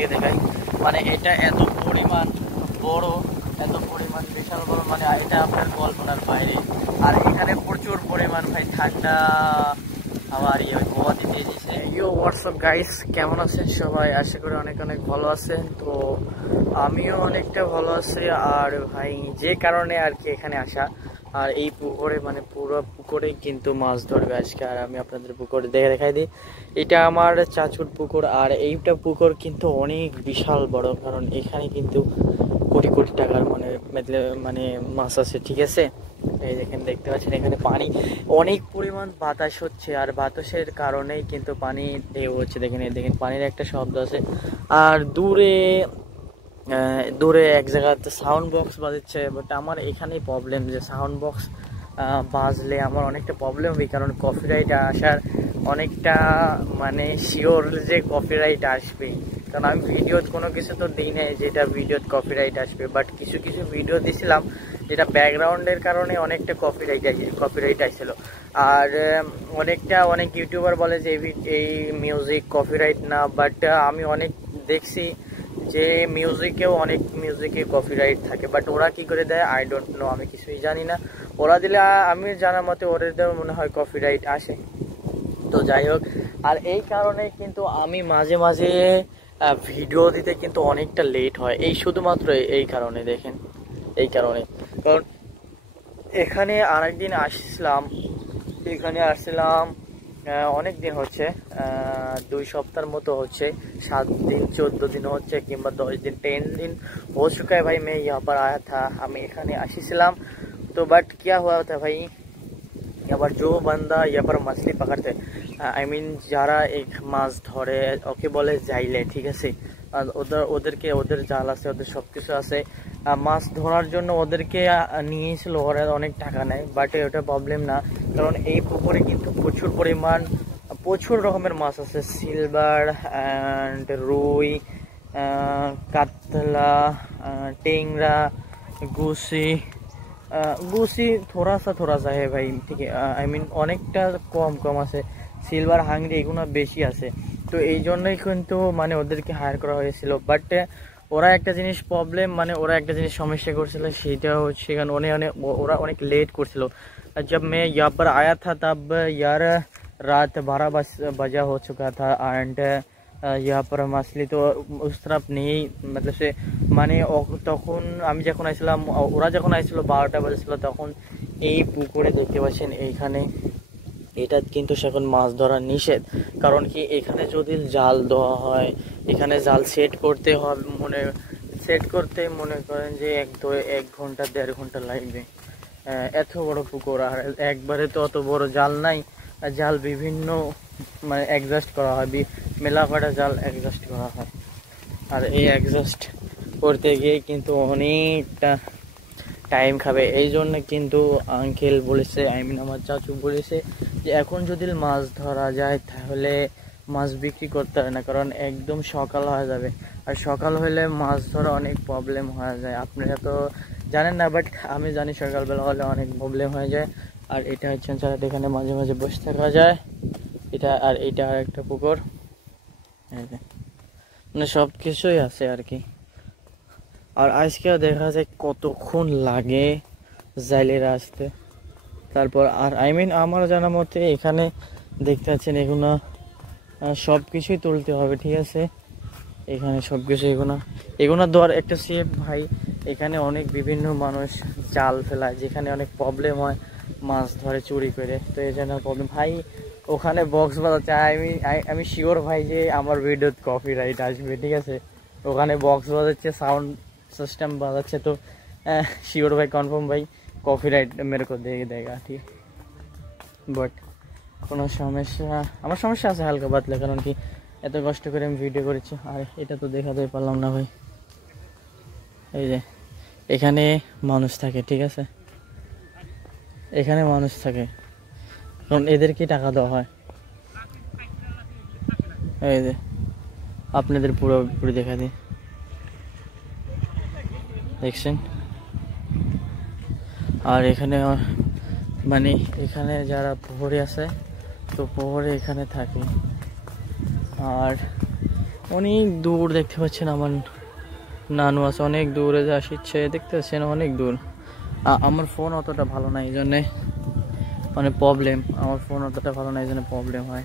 থেকে দেখাই। মানে এটা এত পরিমাণ বড়, এত পরিমাণ বিশাল বড়, মানে এটা আপনার কল্পনার বাইরে। আর এখানে প্রচুর পরিমাণ ভাই ঠান্ডা আবার হাওয়া দিতে দিয়েছে। ইউ হোয়াটসঅ্যাপ গাইস, কেমন আছেন সবাই? আশা করি অনেক অনেক ভালো আছেন। তো আমিও অনেকটা ভালো আছি। আর ভাই যে কারণে আর কি এখানে আসা, আর এই পুকুরে মানে পুরো পুকুরে কিন্তু মাছ ধরবে আজকে। আর আমি আপনাদের পুকুরে দেখাই দিই, এটা আমার চাচুর পুকুর। আর এইটা পুকুর কিন্তু অনেক বিশাল বড়, কারণ এখানে কিন্তু কোটি কোটি টাকার মানে মাছ আছে, ঠিক আছে। এই দেখেন, দেখতে পাচ্ছেন এখানে পানি অনেক পরিমাণ বাতাস হচ্ছে, আর বাতাসের কারণেই কিন্তু পানি ঢেউ হচ্ছে। দেখেন দেখেন পানির একটা শব্দ আছে। আর দূরে দূরে এক জায়গাতে সাউন্ড বক্স বাজছে, বাট আমার এখানেই প্রবলেম যে সাউন্ড বক্স বাজলে আমার অনেকটা প্রবলেম হবে, কারণ কপিরাইট আসার অনেকটা মানে শিওর যে কপিরাইট আসবে। কারণ আমি ভিডিওত কোনো কিছু তো দিই নাই যেটা ভিডিওত কপিরাইট আসবে, বাট কিছু কিছু ভিডিও দিছিলাম যেটা ব্যাকগ্রাউন্ডের কারণে অনেকটা কপিরাইট আসছিল। আর অনেক ইউটিউবার বলে যে এই মিউজিক কপিরাইট না, বাট আমি অনেক দেখছি যে অনেক মিউজিকে কপিরাইট থাকে, বাট ওরা কি করে দেয় আই ডোন্ট নো, আমি কিছুই জানি না। ওরা দিলে আমি জানার মতে ওদের মনে হয় কপিরাইট আসে। তো যাই হোক, আর এই কারণে কিন্তু আমি মাঝে মাঝে ভিডিও দিতে কিন্তু অনেকটা লেট হয়, এই শুধুমাত্র এই কারণে। দেখেন এই কারণে, কারণ এখানে আরেকদিন আসছিলাম অনেক দিন হচ্ছে, 2 সপ্তাহের মতো হচ্ছে, 7 दिन 14 दिन হচ্ছে, কিংবা 10 दिन 10 दिन हो चुका है भाई मैं यहाँ पर आया था। আমি এখানে আসছিলাম তো, বাট क्या हुआ था भाई, यहाँ पर जो बंदा यहाँ पर मछली पकड़ते आई मीन যারা এক মাছ ধরে ওকে বলে জাইলে, ঠিক আছে। আর ওদের জাল আছে, ওদের সব কিছু আছে, মাছ ধরার জন্য ওদেরকে নিয়েছিল, ওরা অনেক টাকা নেয়, বাট ওটা প্রবলেম না, কারণ এই পুকুরে কিন্তু প্রচুর রকমের মাছ আছে, সিলভার অ্যান্ড রুই, কাতলা, টেংরা, গুসি थोड़ा सा है भाई, ঠিক আছে। আই মিন অনেকটা কম আছে, সিলভার হাংরি এগুলো বেশি আছে। তো এই জন্যই কিন্তু মানে ওদেরকে হায়ার করা হয়েছিল, বাট ওরা একটা জিনিস সমস্যা করছিল, সেটা হচ্ছে কারণ ওরা অনেক লেট করছিল। जब मैं यहाँ पर आया था तब यार रात 12 बजा हो चुका था, एंड यहाँ पर मछली तो उस तरफ नहीं, मतलब से মানে তখন আমি যখন আসছিলাম, ওরা যখন আসছিল 12টা বাজছিল, তখন এই পুকুরে দেখতে পাচ্ছেন এইখানে এটা কিন্তু এখন মাছ ধরা নিষেধ। কারণ কি, এখানে যদি জাল দেওয়া হয়, এখানে জাল সেট করতে মনে করেন যে 1 ঘন্টা 1.5 ঘন্টা লাগবে। এত বড় পুকুর, আর একবারে তো অত বড় জাল নাই, জাল বিভিন্ন মানে অ্যাডজাস্ট করা হয়, মেলা কটা জাল অ্যাডজাস্ট করা হয়। আর এই অ্যাডজাস্ট করতে গিয়ে কিন্তু অনেকটা টাইম খাবে। এই জন্য কিন্তু আঙ্কেল বলেছে, আই মিন আমার চাচু বলেছে যে এখন যদি মাছ ধরা যায় তাহলে মাছ বিক্রি করতে হয় না, কারণ একদম সকাল হয়ে যাবে, আর সকাল হলে মাছ ধরা অনেক প্রবলেম হয়ে যায়। আপনারা তো জানেন না, বাট আমি জানি সকালবেলা হলে অনেক প্রবলেম হয়ে যায়। আর এটা হচ্ছে এখানে মাঝে মাঝে বসে থাকা যায়, এটা আর একটা পুকুর, মানে সব কিছুই আছে আর কি। আর আজকেও দেখা যায় কতক্ষণ লাগে জাইলের আসতে। তারপর আর আই মিন আমার জানা মতে এখানে দেখতে পাচ্ছেন এগুলো সব কিছুই তুলতে হবে, ঠিক আছে। এখানে সব কিছু এগুলো ধর একটা সেফ ভাই। এখানে অনেক বিভিন্ন মানুষ জাল ফেলায়, যেখানে অনেক প্রবলেম হয়, মাছ ধরে চুরি করে। তো এই জন্য প্রবলেম ভাই, ওখানে বক্স বাজাচ্ছে, আমি শিওর ভাই যে আমার ভিডিওতে কপিরাইট আসবে, ঠিক আছে। ওখানে বক্স বাজাচ্ছে, সাউন্ড सिस्टम বাজাচ্ছে, তো শিওর ভাই, কনফার্ম ভাই কপিরাইট মেরে को देगा, ঠিক। বাট কোনো আমার সমস্যা আছে হালকা পাতলা, কারণ কি এত কষ্ট করে আমি ভিডিও করেছি। আর এটা তো দেখাতে পারলাম না ভাই, এই যে এখানে মানুষ থাকে, ঠিক আছে, এখানে মানুষ থাকে, কারণ এদেরকে টাকা দেওয়া হয়। এই যে আপনাদের পুরোপুরি দেখা দিই, দেখছেন। আর এখানে মানে এখানে যারা পুকুরে আছে, তো পুকুরে এখানে থাকে। আর অনেক দূর দেখতে পাচ্ছেন আমার নানু আছে, অনেক দূরে যা আসছে দেখতে পাচ্ছেন, অনেক দূর। আমার ফোন অতটা ভালো না, এই জন্যে মানে প্রবলেম, আমার ফোন অতটা ভালো না এই জন্য প্রবলেম হয়,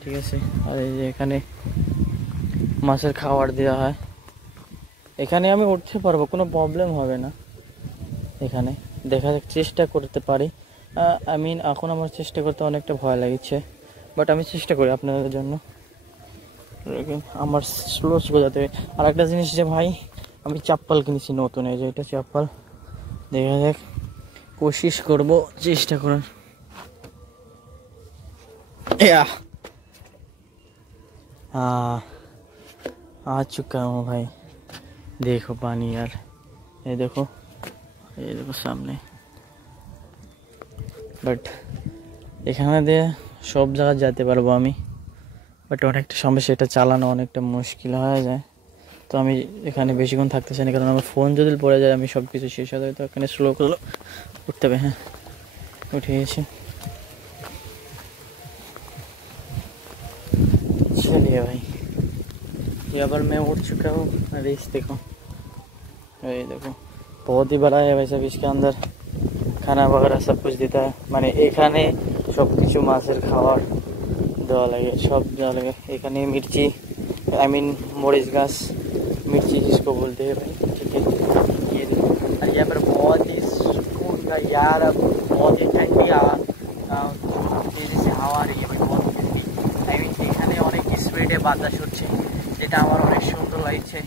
ঠিক আছে। আর এই যে এখানে মাছের খাবার দেওয়া হয়, এখানে আমি উঠতে পারবো, কোনো প্রবলেম হবে না। এখানে দেখা যাক, চেষ্টা করতে পারি। এখন আমার চেষ্টা করতে অনেকটা ভয় লাগছে, বাট আমি চেষ্টা করি আপনাদের জন্য। আমার স্লো যাতে। আর একটা জিনিস যে ভাই, আমি চাপ্পাল কিনেছি নতুন, এই যে এটা চাপ্পাল, দেখা যাক, কোশিশ করব, চেষ্টা করার। आ चुका हूँ भाई, देखो पानी यार, ये देखो सामने। বাট এখানে দিয়ে সব জায়গায় যেতে পারবো আমি, বাট অনেকটা সমস্যা, এটা চালানো অনেকটা মুশকিল হয়ে যায়। তো আমি এখানে বেশিক্ষণ থাকতে চাই না, কারণ আমার ফোন যদি পড়ে যায় আমি সব কিছু শেষ হয়ে যায়। তো এখানে স্লো করলো উঠতে হবে। হ্যাঁ, উঠে গেছি। चलिए भाई, यहाँ पर मैं उठ चुका हूँ। अरे इस देखो, ये देखो बहुत ही बड़ा है वैसे भी, इसके अंदर खाना वगैरह सब कुछ देता है, মানে এখানে সব কিছু মাছের খাবার দেওয়া লাগে, সব দেওয়া লাগে। এখানে मिर्ची, आई मीन मरीच गाछ, मिर्ची जिसको बोलते हैं भाई, ठीक है। ये और यहाँ पर बहुत ही सुकून का यार, बहुत ही ठंडी तेजी से হাওয়া आ रही है भाई, बहुत ठंडी। आई मीन এখানে অনেক স্পিডে বাতাস উঠছে, যেটা আমার অনেক সুন্দর লাগছে।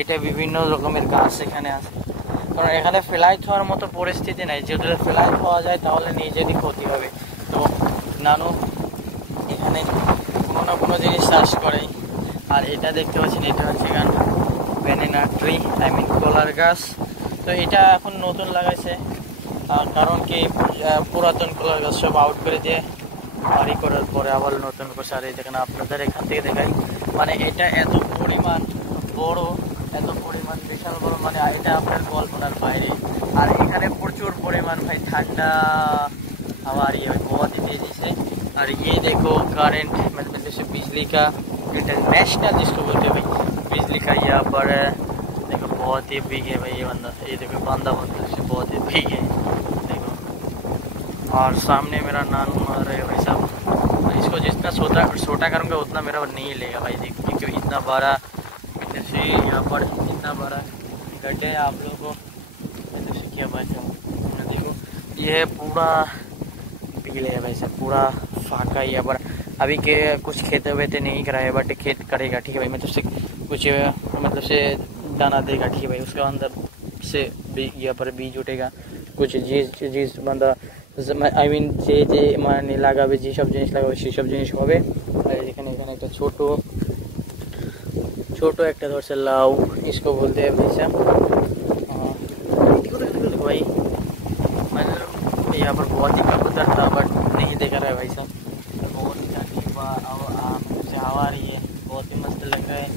এটা বিভিন্ন রকমের গাছ এখানে আছে, কারণ এখানে ফ্লাইট হওয়ার মতো পরিস্থিতি নাই, যদি ফ্লাইট হওয়া যায় তাহলে নিজেরই ক্ষতি হবে। তো নানু এখানে কোনো না কোনো জিনিস চাষ করে। আর এটা দেখতে পাচ্ছেন, এটা হচ্ছে এখানে ব্যানানা ট্রি, আই মিন কলার গাছ। তো এটা এখন নতুন লাগাইছে, কারণ কি পুরাতন কলার গাছ সব আউট করে দিয়ে বাড়ি করার পরে আবার নতুন করছে। আর এই দেখেন, আপনাদের এখান থেকে দেখাই, মানে এটা এত পরিমাণ বড়, এত পরিমাণ বিশাল বড়, মানে এটা আপনার কল্পনার বাইরে। আর এখানে প্রচুর পরিমাণ ভাই ঠান্ডা हवा आ रही है बहुत ही तेजी से। और ये देखो करंट, मतलब जैसे बिजली का इंटरनेशनल जिसको बोलते हैं भाई, बिजली का यहाँ पर देखो बहुत ही बिग है भाई ये बंदा, ये देखो बंदा से बहुत ही बिग है देखो। और सामने मेरा नानू आ रहा है भाई साहब, इसको जितना छोटा करूँगा उतना मेरा नहीं लेगा भाई, देखो क्योंकि इतना बड़ा जैसे यहाँ पर इतना बड़ा गड्ढे है। आप लोगों को जैसे क्या बात है, देखो ये पूरा बिल है वैसे, पूरा फाका ही है। पर अभी के कुछ खेत वेते नहीं कराए, बट खेत करेगा, ठीक है भाई, मतलब से कुछ मतलब से दाना देगा, ठीक है भाई, उसके अंदर से यहाँ पर बीज उठेगा, कुछ जिस बंदा आई मीन যে মানে লাগাবে, যেসব জিনিস লাগাবে সেসব জিনিস হবে। আর এখানে একটা ছোট একটা ধরছে লাউ, इसको बोलते हैं भैया भाई। मतलब यहाँ पर बहुत ही कबूतर था, बट नहीं देखा रहा है भाई साहब। बहुत ही ठंडी से हवा आ रही है, बहुत ही मस्त लग रहा है।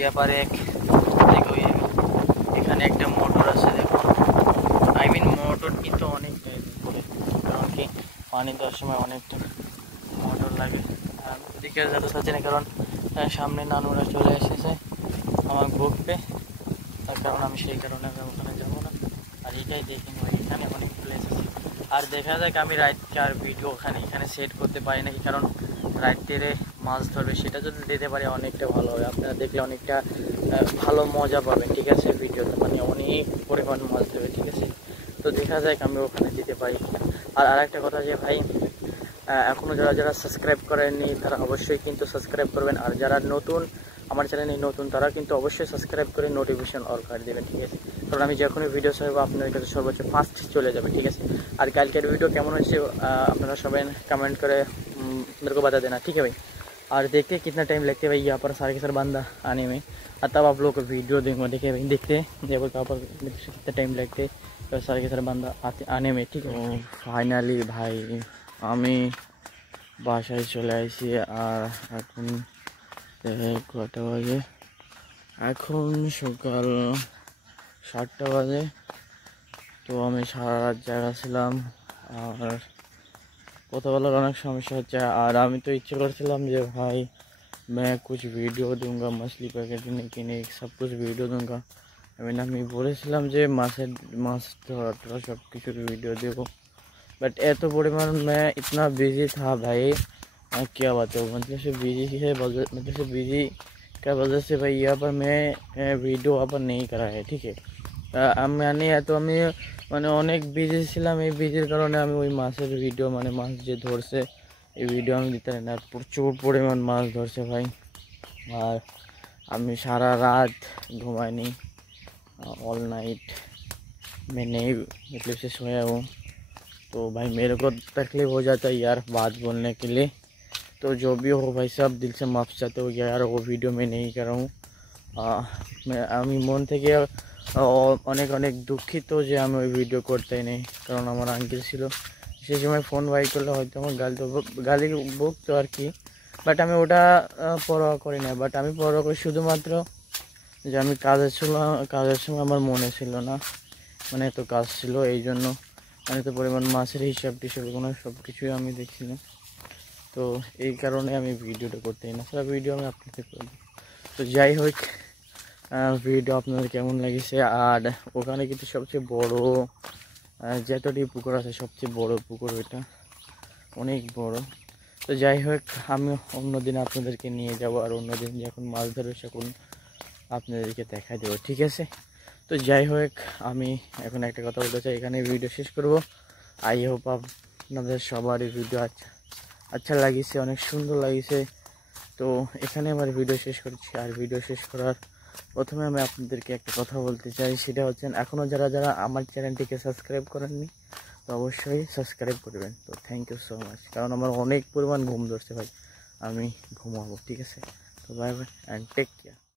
यहाँ पर एक देखो, ये এখানে একটা মোটর আছে দেখো, आई मीन মোটর কিন্তু অনেক করে, কারণ কি পানি দেওয়ার সময় অনেকটা মোটর লাগে। আর দিকে যেতে চাচ্ছি না, কারণ সামনে নানুরা চলে এসেছে আমার বকবে, তার কারণ আমি সেই কারণে ওখানে যাবো না। আর এটাই দেখি ভাই, এখানে অনেক প্লেস আছে। আর দেখা যাক, আমি রাতকার ভিডিও এখানে সেট করতে পারি নাকি, কারণ রাত্রে মাছ ধরবে, সেটা যদি দিতে পারি অনেকটা ভালো হবে, আপনারা দেখলে অনেকটা ভালো মজা পাবেন, ঠিক আছে। ভিডিওতে মানে অনেক পরিমাণ মাছ ধরবে, ঠিক আছে। তো দেখা যাক আমি ওখানে দিতে পারি। আর আরেকটা কথা যে ভাই, এখনও যারা সাবস্ক্রাইব করেননি তারা অবশ্যই কিন্তু সাবস্ক্রাইব করবেন। আর যারা নতুন আমার চ্যানেলে নতুন তারা কিন্তু অবশ্যই সাবস্ক্রাইব করে নোটিফিকেশন অল করে দেবেন, ঠিক আছে। কারণ আমি যখনই ভিডিও ছাড়বো আপনাদের কাছে সর্বোচ্চ ফার্স্ট চলে যাবে, ঠিক আছে। আর কালকের ভিডিও কেমন হচ্ছে আপনারা सभी कमेंट करे मेरे को बता देना, ठीक है भाई। और देखते हैं कितना टाइम लगते है भाई यहाँ पर सारे के सारे बंदा आने में, और तब आप लोग को वीडियो देखूँगा, देखिए भाई देखते हैं यहाँ पर कहाँ पर कितना टाइम लगते है सारे के सारे बंदा आने में, ठीक है। फाइनली भाई আমি বাসায় চলে আসি। আর এখন কটা বাজে, এখন সকাল 7টা বাজে। তো আমি সারা রাত জায়গা ছিলাম, আর কথা বলার অনেক সমস্যা হচ্ছে। আর আমি তো ইচ্ছে করছিলাম যে ভাই मैं कुछ वीडियो दूंगा मछली पकड़ने की, नहीं सब कुछ वीडियो दूंगा। আমি বলেছিলাম যে মাছ ধরা सब কিছু वीडियो देबो, बट एत परिमाण मैं इतना बिजी था भाई, क्या बताऊँ। मतलब से बिजी है, मतलब से बिजी का वजह से भाई यहाँ पर मैं वीडियो अपन नहीं करा है, ठीक है। মানে এত আমি মানে অনেক বিজি ছিলাম, এই বিজির কারণে আমি ওই মাছের ভিডিও মানে মাছ যে ধরছে এই ভিডিও আমি দিতে পারি না। প্রচুর পরিমাণ মাছ ধরছে ভাই, আর আমি সারা রাত ঘুমাইনি, ऑल नाइट मैं नहीं मतलब से सोया हूँ। तो भाई मेरे को तकलीफ़ हो जाता है यार बात बोलने के लिए, तो जो भी हो भाई सब दिल से माफ़ चाहते हो यार, वो वीडियो मैं नहीं कर रहा हूँ। मैं আমি মন থেকে অনেক অনেক দুঃখিত যে আমি ওই ভিডিও করতেই নেই, কারণ আমার আঙ্কেল ছিল সেই সময় ফোন বাই করলে হয়তো আমার গালি বকতো আর কি, বাট আমি ওটা পরোয়া করি না। বাট আমি পরোয়া করি শুধুমাত্র যে আমি কাজের সময় আমার মনে ছিল না, মানে এত কাজ ছিল এই জন্য, মানে এত পরিমাণ মাছের হিসাব টিসাবগুলো সব কিছুই আমি দেখছি না, তো এই কারণে আমি ভিডিওটা করতেই না। সারা ভিডিও আমি আপনাদের করব। তো যাই হোক, ভিডিও আপনাদের কেমন লাগছে। আর ওখানে কিন্তু সবচেয়ে বড় যতটি পুকুর আছে সবচেয়ে বড় পুকুর, ওইটা অনেক বড়। তো যাই হোক, আমি অন্যদিন আপনাদেরকে নিয়ে যাব, আর অন্যদিন যখন মাছ ধরবে তখন আপনাদেরকে দেখা দেবো, ঠিক আছে। তো যাই হোক, আমি এখন একটা কথা বলতে চাই, এখানে ভিডিও শেষ করব। আই হোপ আপনাদের সবারই ভিডিও আচ্ছা লাগিছে, অনেক সুন্দর লাগিছে। তো এখানে আমার ভিডিও শেষ করছি। আর ভিডিও শেষ করার প্রথমে আমি আপনাদেরকে একটা কথা বলতে চাই, সেটা হচ্ছে এখনও যারা আমার চ্যানেলটিকে সাবস্ক্রাইব করেননি তো অবশ্যই সাবস্ক্রাইব করবেন। তো থ্যাংক ইউ সো মাচ, কারণ আমার অনেক পরিমাণ ঘুম ধরছে ভাই, আমি ঘুমাবো, ঠিক আছে। তো bye bye and take care.